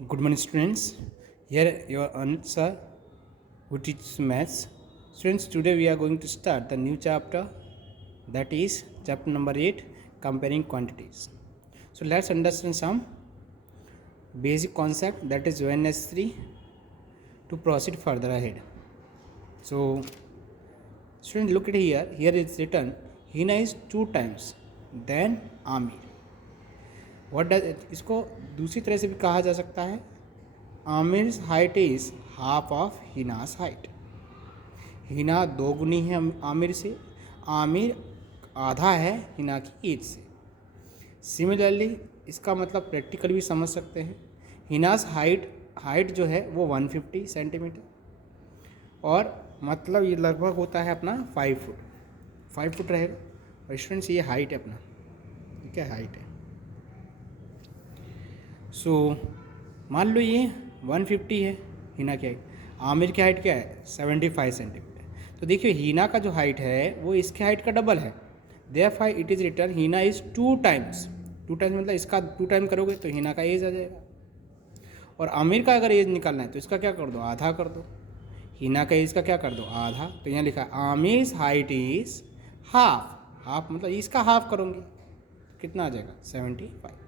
Good morning, students. Here your Anit sir, who teaches maths. Students, today we are going to start the new chapter, that is chapter number 8, comparing quantities. So let's understand some basic concept that is when necessary to proceed further ahead. So students, look at here. Here it's written Hina is 2 times then Amir. What does it? इसको दूसरी तरह से भी कहा जा सकता है Aamir height is half of Hina's height. Hina दो गुनी है आमिर से, आमिर आधा है हिना की एज से। सिमिलरली इसका मतलब प्रैक्टिकल भी समझ सकते हैं। हिनास हाइट जो है वो 150 सेंटीमीटर और मतलब ये लगभग होता है अपना 5 फुट रहेगा। और स्टूडेंट्स ये हाइट है अपना, ठीक है, हाइट है। सो मान लो ये 150 है हिना की हाइट, आमिर की हाइट क्या है 75 सेंटीमीटर। तो देखिए हिना का जो हाइट है वो इसके हाइट का डबल है। Therefore it is return Hina is 2 times मतलब इसका 2 टाइम करोगे तो हिना का एज आ जाएगा। और आमिर का अगर एज निकालना है तो इसका क्या कर दो, आधा कर दो। हिना का एज का क्या कर दो, आधा। तो यहाँ लिखा आमिर हाइट इज़ हाफ मतलब इसका हाफ करोगे कितना आ जाएगा 75।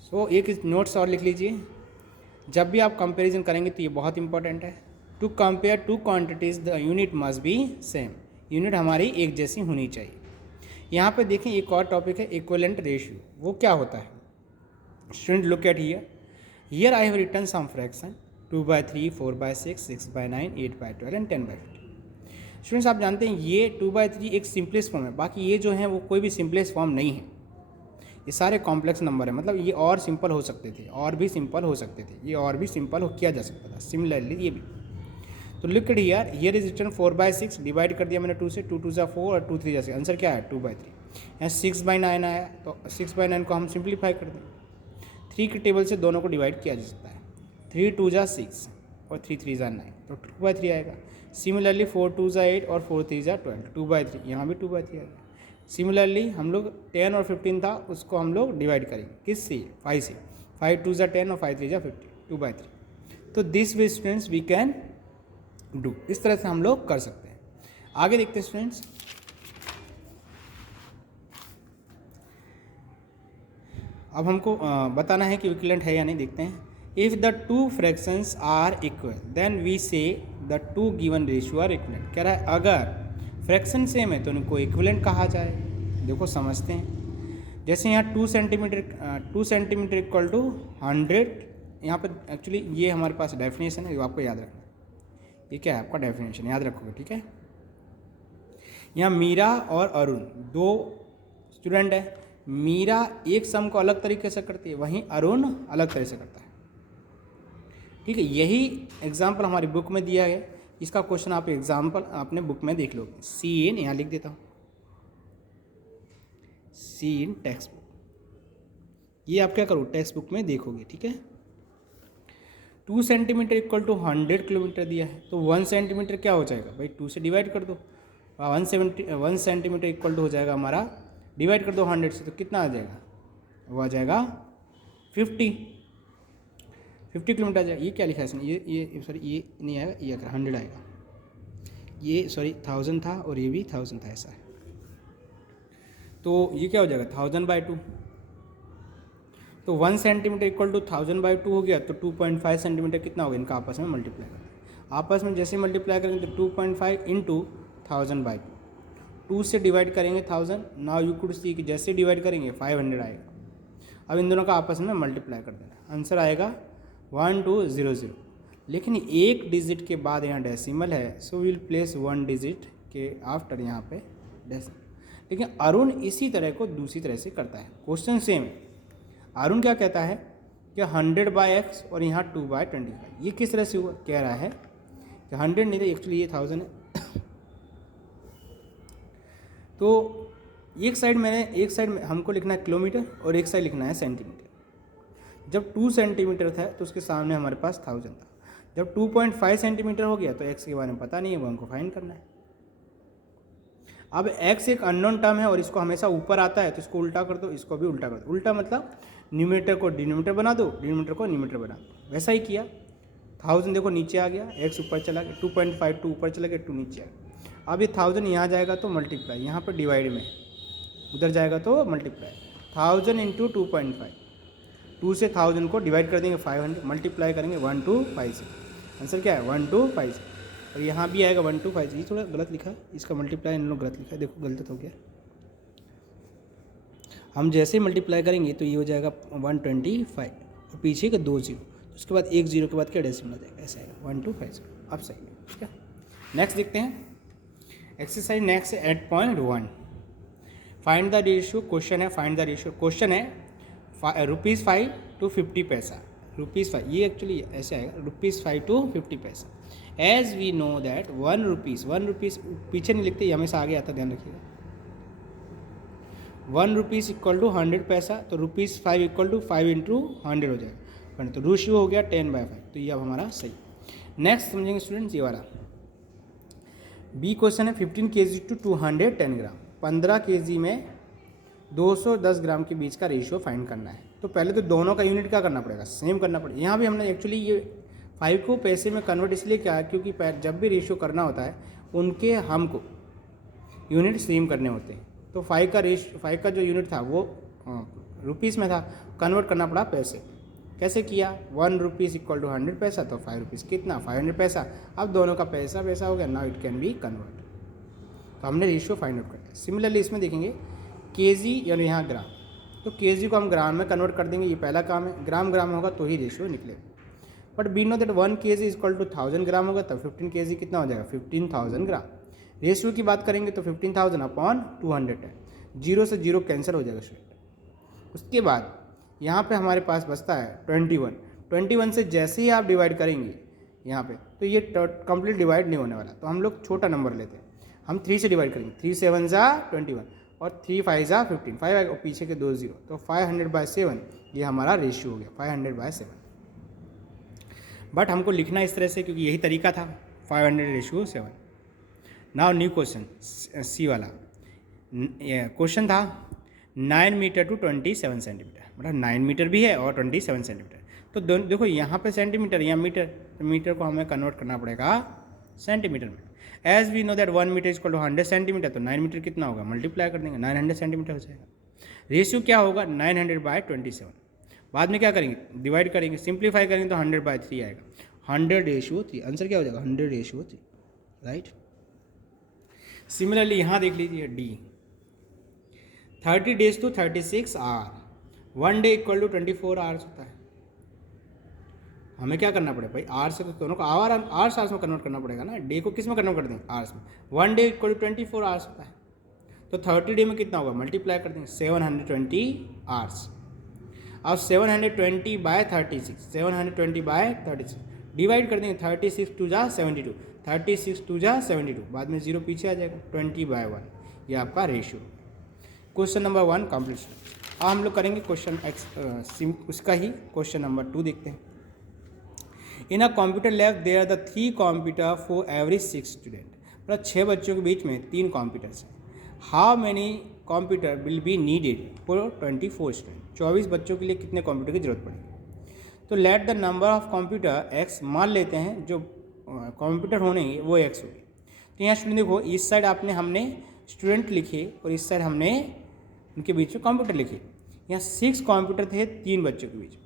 सो एक नोट्स और लिख लीजिए, जब भी आप कंपैरिजन करेंगे तो ये बहुत इंपॉर्टेंट है। To compare two quantities the unit must be same, unit हमारी एक जैसी होनी चाहिए। यहाँ पे देखें एक और टॉपिक है इक्विवेलेंट रेशियो। वो क्या होता है student, look at here I have written some fraction 2/3, 4/6, 6/9, 8/12 and 10/50। Students आप जानते हैं ये 2/3 एक सिंपलेस्ट फॉर्म है, बाकी ये जो है वो कोई भी सिंपलेस्ट फॉर्म नहीं है। ये सारे कॉम्प्लेक्स नंबर है, मतलब ये और सिंपल हो सकते थे, और भी सिंपल हो सकते थे, ये और भी सिंपल किया जा सकता था। सिमिलरली ये भी। तो look at here is written 4/6, divide कर दिया मैंने 2 से, 2 2 ज़ा 4 और 2 3 ज़ा 6, आंसर क्या है 2/3। यहाँ 6/9 आया तो 6/9 को हम सिंप्लीफाई कर दें। 3 के टेबल से दोनों को डिवाइड किया जा सकता है। 3 2 ज़ा 6 और 3 3 ज़ा 9, तो 2/3 आएगा। सिमिलरली 4 2 ज़ा 8 और 4 3 ज़ा 12, 2/3, यहाँ भी 2/3 आएगा। सिमिलरली हम लोग 10 और 15 था उसको हम लोग डिवाइड करेंगे किससे, 5 से। 5 2 ज़ा 10 और 5 3 ज़ा 50, 2/3। तो this way students we can do, इस तरह से हम लोग कर सकते हैं। आगे देखते हैं स्टूडेंट्स, अब हमको बताना है कि इक्विवेलेंट है या नहीं। देखते हैं। If the two fractions are equal then we say the two given ratio are equivalent. कह रहा है अगर फ्रैक्शन सेम है तो उनको इक्विवेलेंट कहा जाए। देखो समझते हैं, जैसे यहाँ 2 सेंटीमीटर इक्वल टू 100। यहाँ पर एक्चुअली ये हमारे पास डेफिनेशन है, आपको याद रखना। ये क्या है आपका डेफिनेशन, याद रखोगे, ठीक है। यहाँ मीरा और अरुण दो स्टूडेंट है। मीरा एक सम को अलग तरीके से करती है, वहीं अरुण अलग तरह से करता है, ठीक है। यही एग्जाम्पल हमारी बुक में दिया है। इसका क्वेश्चन आप एग्जाम्पल अपने बुक में देख लोगे। सी इन, यहाँ लिख देता हूँ, सी इन टेक्स्ट बुक। ये आप क्या करो टेक्स्ट बुक में देखोगे, ठीक है। 2 सेंटीमीटर इक्वल टू 100 किलोमीटर दिया है, तो 1 सेंटीमीटर क्या हो जाएगा भाई, 2 से डिवाइड कर दो। 1 सेंटीमीटर इक्वल टू हो जाएगा हमारा, डिवाइड कर दो 100 से, तो कितना आ जाएगा, वो आ जाएगा 50 किलोमीटर आ जाएगा। ये क्या लिखा है इसमें, ये सॉरी ये नहीं आएगा, ये अगर 100 आएगा, ये सॉरी 1000 था और ये भी 1000 था, ऐसा है। तो ये क्या हो जाएगा 1000/2। तो 1 सेंटीमीटर इक्वल टू 1000/2 हो गया, तो 2.5 सेंटीमीटर कितना होगा, इनका आपस में मल्टीप्लाई करते हैं। आपस में जैसे मल्टीप्लाई करेंगे तो 2.5 इंटू 1000/2, 2 से डिवाइड करेंगे 1000। नाउ यू कुड सी कि जैसे डिवाइड करेंगे 500 आएगा। अब इन दोनों का आपस में मल्टीप्लाई कर देना, आंसर आएगा 1200। लेकिन एक डिजिट के बाद यहाँ डेसिमल है, सो विल प्लेस 1 डिजिट के आफ्टर यहाँ पे डेसिमल। लेकिन अरुण इसी तरह को दूसरी तरह से करता है। क्वेश्चन सेम है। अरुण क्या कहता है कि 100/x और यहाँ 2/25। ये किस तरह से हुआ, कह रहा है कि 100 नहीं था, एक्चुअली ये 1000 है। तो एक साइड में हमको लिखना है किलोमीटर और एक साइड लिखना है सेंटीमीटर। जब 2 सेंटीमीटर था तो उसके सामने हमारे पास 1000 था। जब 2.5 सेंटीमीटर हो गया तो x के बारे में पता नहीं है, वो हमको फाइंड करना है। अब x एक अननोन टर्म है और इसको हमेशा ऊपर आता है, तो इसको उल्टा कर दो, इसको भी उल्टा कर दो। उल्टा मतलब न्यूमरेटर को डिनोमिनेटर बना दो, डिनोमिनेटर को न्यूमरेटर बना दो। वैसा ही किया, 1000 देखो नीचे आ गया, x ऊपर चला गया, 2.52 ऊपर चला गया, 2 नीचे आ गया। अब ये 1000 यहाँ जाएगा तो मल्टीप्लाई, यहाँ पर डिवाइड में, उधर जाएगा तो मल्टीप्लाई। 1000 इंटू 2.5, 2 से 1000 को डिवाइड कर देंगे 500, मल्टीप्लाई करेंगे 1256। आंसर क्या है 1256। और यहाँ भी आएगा 1256। ये थोड़ा गलत लिखा है, इसका मल्टीप्लाई इन लोग गलत लिखा है, देखो गलत हो गया। हम जैसे ही मल्टीप्लाई करेंगे तो ये हो जाएगा 125 और पीछे का 2 0, उसके बाद 1 0 के बाद क्या डेसिमल आ जाएगा, ऐसा आएगा 1250। अब सही है, ठीक है। नेक्स्ट देखते हैं exercise. Next eight point 1, find the ratio. Question है फाइंड द रेशियो। क्वेश्चन है ₹5 to 50 पैसा, ₹5, ये एक्चुअली ऐसे आएगा ₹5 to 50 पैसा। As we know that 1 rupees पीछे नहीं लिखते, ये हमेशा आगे आता, ध्यान रखिएगा। 1 रुपीज़ इक्वल टू 100 पैसा, तो ₹5 इक्वल टू 5 इंटू 100 हो जाएगा, तो रेशियो हो गया 10/5, तो ये अब हमारा सही। नेक्स्ट समझेंगे स्टूडेंट्स ये वाला बी क्वेश्चन है 15 kg to 210 ग्राम, 15 kg में 210 ग्राम के बीच का रेशियो फाइंड करना है। तो पहले तो दोनों का यूनिट क्या करना पड़ेगा, सेम करना पड़ेगा। यहाँ भी हमने एक्चुअली ये 5 को पैसे में कन्वर्ट इसलिए किया है क्योंकि जब भी रेशियो करना होता है उनके हमको यूनिट सेम करने होते हैं। तो 5 का जो यूनिट था वो रुपीज़ में था, कन्वर्ट करना पड़ा पैसे। कैसे किया, 1 रुपीज़ इक्वल टू 100 पैसा, तो 5 रुपीज़ कितना 500 पैसा। अब दोनों का पैसा पैसा हो गया, now it can be convert. तो हमने रेशियो फाइंड आउट कर दिया। सिमिलरली इसमें देखेंगे केजी यानी यहाँ ग्राम, तो केजी को हम ग्राम में कन्वर्ट कर देंगे, ये पहला काम है। ग्राम होगा तो ही रेशियो निकलेगा। But we know that 1 kg equal to 1000 gram होगा, तब 15 kg कितना हो जाएगा 15,000 ग्राम। रेशियो की बात करेंगे तो 15,000 अपॉन 200 है, 0 से 0 कैंसिल हो जाएगा स्टूडेंट। उसके बाद यहाँ पे हमारे पास बचता है 21 से जैसे ही आप डिवाइड करेंगे यहाँ पे, तो ये कंप्लीट डिवाइड नहीं होने वाला, तो हम लोग छोटा नंबर लेते हैं। हम 3 से डिवाइड करेंगे, 3 7 जा 21 और 3 5 जा 15, 5 आएगा और पीछे के 2 0, तो 500/7 ये हमारा रेशियो हो गया 500/7। बट हमको लिखना इस तरह से क्योंकि यही तरीका था 500/7। नाउ न्यू क्वेश्चन सी वाला क्वेश्चन था 9 मीटर टू 27 सेंटीमीटर, मतलब 9 मीटर भी है और 27 सेंटीमीटर। तो दोनों देखो यहाँ पे सेंटीमीटर यहाँ मीटर, तो मीटर को हमें कन्वर्ट करना पड़ेगा सेंटीमीटर में। As we know that 1 metre equal to 100 centimetre, तो 9 मीटर कितना होगा, मल्टीप्लाई कर देंगे 900 सेंटीमीटर हो जाएगा। रेशियो क्या होगा 900/27। बाद में क्या करेंगे, डिवाइड करेंगे, सिंप्लीफाई करेंगे तो 100/3 आएगा, 100/3। आंसर क्या हो जाएगा 100/3, राइट। सिमिलरली यहाँ देख लीजिए D 30 days to 36 hour, 1 day equal to 24 hours होता है। हमें क्या करना पड़ेगा भाई, आर से तो दोनों को आवर्स में कन्वर्ट करना पड़ेगा ना, डे को किस में कन्वर्ट कर देंगे आवर्स में। 1 डे इक्वल टू 24 आवर्स होता है, तो 30 डे में कितना होगा मल्टीप्लाई कर देंगे 720 आवर्स। अब 720/36, 720/36 डिवाइड कर देंगे 36 2 जा 72, 36 2 जा 72, बाद में 0 पीछे आ जाएगा 20/1, ये आपका रेशियो। Question number 1 complete. अब हम लोग करेंगे क्वेश्चन उसका ही क्वेश्चन नंबर 2 देखते हैं। In a computer lab there are the 3 computer for every 6 student, मतलब 6 बच्चों के बीच में 3 कंप्यूटर्स हैं। How many computer will be needed for 24 student, 24 बच्चों के लिए कितने कंप्यूटर की जरूरत पड़ेगी। तो let the number of computer x, मान लेते हैं जो कंप्यूटर होने वो एक्स होगी। तो यहाँ स्टूडेंट देखो, इस साइड हमने स्टूडेंट लिखे और इस साइड हमने उनके बीच में कंप्यूटर लिखे। यहाँ 6 कंप्यूटर थे 3 बच्चों के बीच में,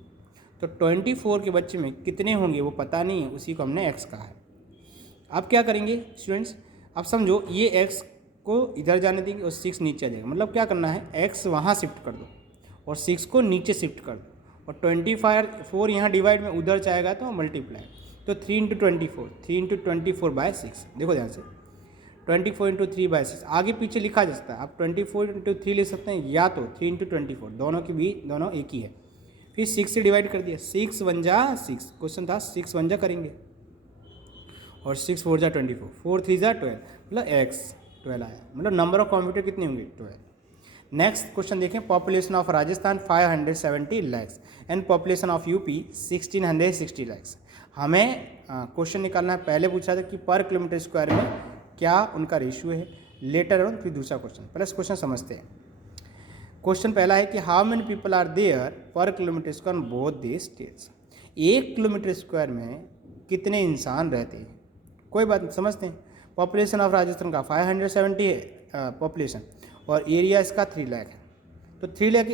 तो 24 के बच्चे में कितने होंगे वो पता नहीं है, उसी को हमने एक्स कहा है। अब क्या करेंगे स्टूडेंट्स, अब समझो ये एक्स को इधर जाने देंगे और 6 नीचे आ जाएगा, मतलब क्या करना है एक्स वहाँ शिफ्ट कर दो और 6 को नीचे शिफ्ट कर दो, और 24 यहाँ डिवाइड में उधर जाएगा तो मल्टीप्लाई, तो 3 × 24, 3 × 24/6। देखो ध्यान से 24 × 3/6 आगे पीछे लिखा जा सकता है। आप 24 × 3 लिख सकते हैं या तो 3 × 24, दोनों की भी दोनों एक ही है। फिर 6 से डिवाइड कर दिया, 6 1 जा 6, क्वेश्चन था 6 1 जा करेंगे और 6 4 जा 24, 4 3 जा 12, मतलब एक्स 12 आया, मतलब नंबर ऑफ कंप्यूटर कितने होंगे 12। नेक्स्ट क्वेश्चन देखें, population of Rajasthan 570 lakhs and population of UP 1660 lakhs. हमें क्वेश्चन निकालना है, पहले पूछा था कि पर किलोमीटर स्क्वायर में क्या उनका रेशियो है, लेटर ऑन फिर दूसरा क्वेश्चन। पहले क्वेश्चन समझते हैं। क्वेश्चन पहला है कि how many people are there per kilometre square on both the states. 1 kilometre square में कितने इंसान रहते हैं, कोई बात नहीं, समझते हैं। पॉपुलेशन ऑफ राजस्थान का 570 है पॉपुलेशन, और एरिया इसका 3 लाख है। तो 3 लाख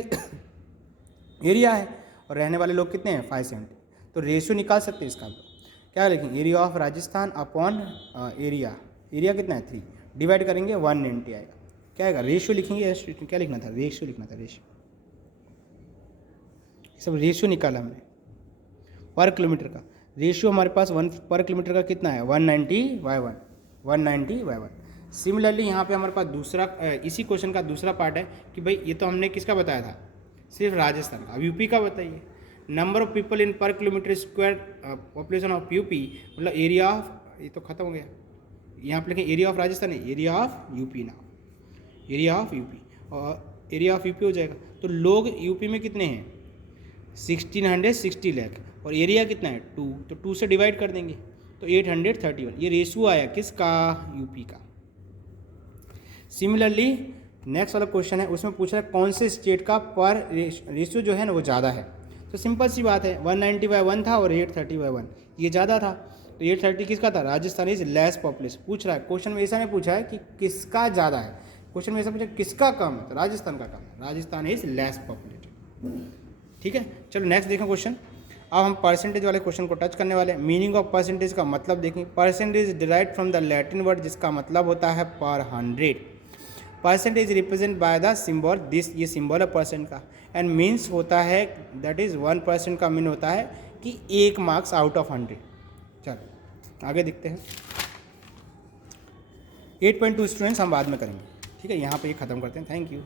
एरिया है और रहने वाले लोग कितने हैं 570। तो रेशियो निकाल सकते हैं इसका। क्या लिखेंगे, area of Rajasthan upon area, area कितना है 3, डिवाइड करेंगे 190 आएगा। क्या आएगा, रेशियो लिखेंगे, क्या लिखना था, रेशियो लिखना था, रेशियो, सब रेशियो निकाला हमने पर किलोमीटर का। रेशियो हमारे पास 1 पर किलोमीटर का कितना है 190/1, 190/1। सिमिलरली यहाँ पे हमारे पास दूसरा इसी क्वेश्चन का दूसरा पार्ट है कि भाई ये तो हमने किसका बताया था, सिर्फ राजस्थान का। अब यूपी का बताइए, नंबर ऑफ पीपल इन पर kilometre square population of UP, मतलब एरिया ऑफ, ये तो खत्म हो गया, यहाँ पे लिखें एरिया ऑफ राजस्थान है, एरिया ऑफ यूपी ना, एरिया ऑफ यूपी, और एरिया ऑफ यूपी हो जाएगा। तो लोग यूपी में कितने हैं 1660 लाख, और एरिया कितना है 2, तो 2 से डिवाइड कर देंगे तो 831। ये रेशियो आया किसका, यूपी का। सिमिलरली नेक्स्ट वाला क्वेश्चन है, उसमें पूछ रहा है कौन से स्टेट का पर रेशियो जो है ना वो ज़्यादा है। तो सिंपल सी बात है, 190/1 था और 830/1, ये ज़्यादा था। तो 830 किसका था, राजस्थान इज लेस पॉपुलेशन। पूछ रहा है क्वेश्चन में, ऐसा नहीं पूछा है कि किसका ज़्यादा है, क्वेश्चन में ऐसा पूछा किसका कम है, तो राजस्थान का कम है, राजस्थान इज लेस पॉपुलेटेड। ठीक है, चलो नेक्स्ट देखें क्वेश्चन। अब हम परसेंटेज वाले क्वेश्चन को टच करने वाले हैं। मीनिंग ऑफ परसेंटेज का मतलब देखें। Percentage derived from the Latin word जिसका मतलब होता है पर 100। Percentage represent by the symbol this, ये सिंबल है परसेंट का, एंड मीन्स होता है दैट इज 1% का मीन होता है कि 1 मार्क्स आउट ऑफ 100। चलो आगे देखते हैं। 8.2 स्टूडेंट्स हम बाद में करेंगे, ठीक है, यहाँ पे ये ख़त्म करते हैं। Thank you.